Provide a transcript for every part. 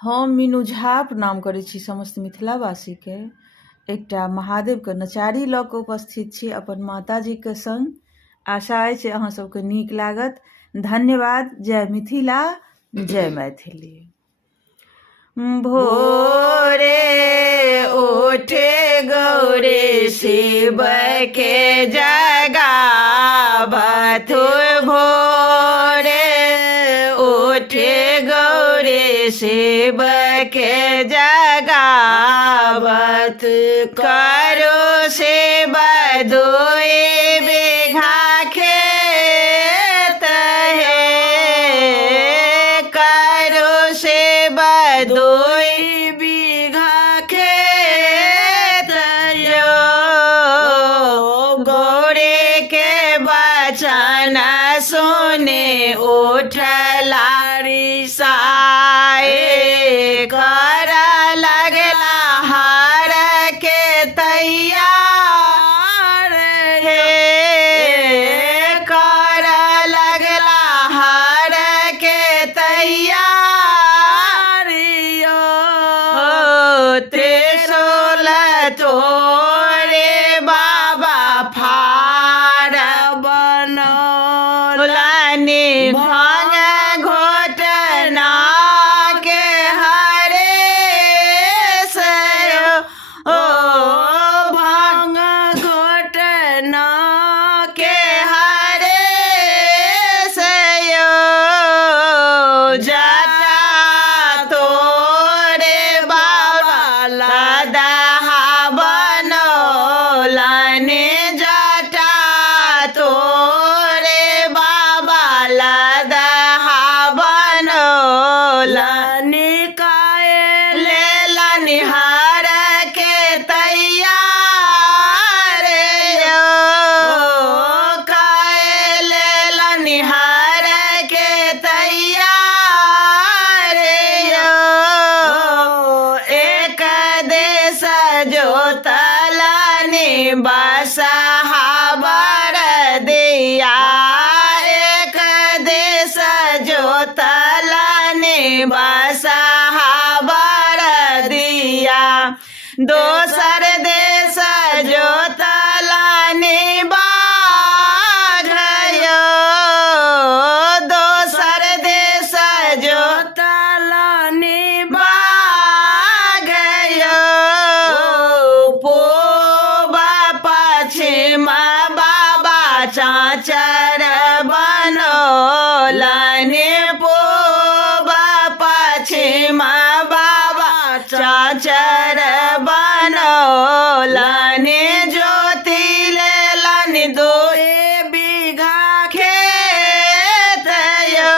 हम मीनू झा प्रणाम करै छी समस्त मिथिलावासीके। एकटा महादेवके नचारी लऽ कऽ उपस्थित छी अपन माताजीके संग। आशा अछि अहाँ सबके नीक लागत। धन्यवाद। जय मिथिला, जय मैथिली। भोरे उठे गौरे शिव के जगावत, भोरे उठे गौरे शिव के जगावत, करो शिव दुई बीघा खेत है, करो शिव दुई बीघा खेत यो, गौरे के बचन सुने उठला रिसाए, कर लगला हार के तैयार हे, कर लगला हार के तैयार यो, त्रिशूल तोरे बाबा फार बनौलनि, भांग घोटना के हरे सयो, ओ भांग घोटना के हरे सयो, जटा तोरे बाबा लदहा बनौलनि, जटा तोरे बाबा लदहा बनौलनि, काए लेलनि हार के तैयार यो, काए लेलनि हार के तैयार यो, एक देश जोतलनि बसहा बरदिया, एक देश जोतलनि बसहा बरदिया, दोसर देश जोतलनि बाघ यो, दोसर देश जोतलनि बाघ यो, पूब पश्चिम बाबा चाचर बनौलनि, पूब पश्चिम बाबा चाचर बनौलनि, ज्योति लेलनि दुई बीघा खेत यो,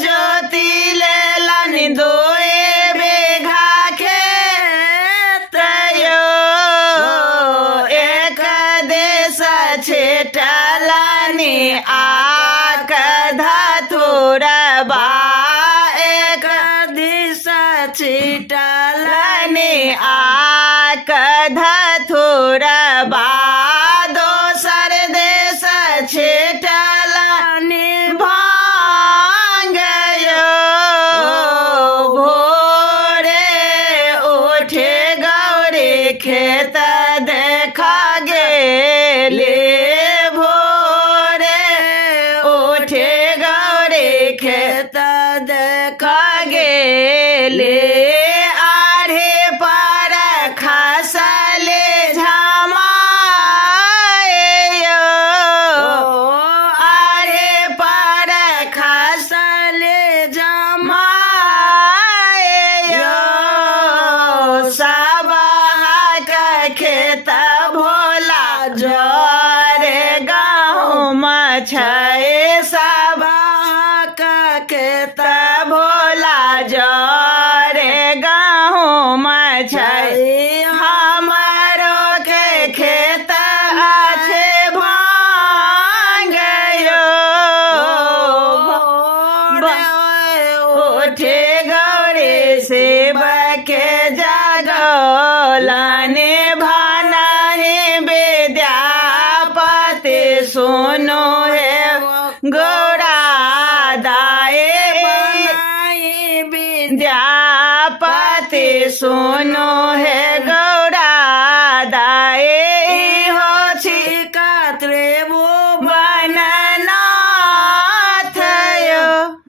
ज्योति लेलनि दुई बीघा खेत यो, एक देश छिटलनि आक धतुरबा, एक दिस छिटलनि आक धतुरबा, दोसर देश छिटलनि भांग यो, भोरे उठे गौरी खेत देखा गेले, भोरे उठे गौरी खेत देखा गेले, आढ़े पर खसले झमाए यो, आढ़े पर खसले झमाए यो, सबहक खेत भोला जरे गहुम छै, सबहक खेत भोला जरे गहुम छै, हमरो के खेत আছে भांग यो, उठे गौरी शिव के जगौलनि, भानहि विद्यापति सुनो है गौड़ा दाए विद्यापति सुनो हे